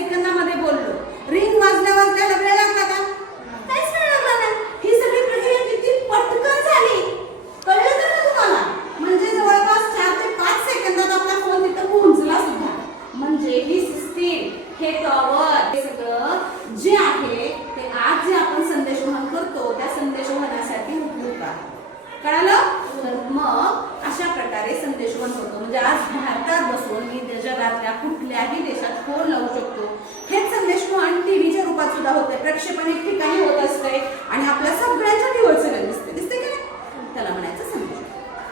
सेकंदामध्ये बोललो. रिंग वाजल्या वाजल्याला वेळ लागला का? काहीच वेळ लागला नाही. ही सगळी प्रक्रिया किती पटकन झाली कळलं तर ना तुम्हाला. म्हणजे जवळपास 4 ते 5 सेकंदात आपला फोन तिथं पोहोचला सुद्धा. म्हणजे ही सिस्टीम, हे टॉवर, हे सगळं जे आहे ते आज जे आपण संदेशवहन करतो त्या संदेशवहनासाठी उपयुक्त आहे. कळालं? तर मग अशा प्रकारे संदेशवहन होतो. म्हणजे आज भारतात बसून मी जगातल्या कुठल्याही देशात फोन लावू शकतो. हेच संदेशवहन टीव्हीच्या रूपात सुद्धा होते. प्रक्षेपण एक ठिकाणी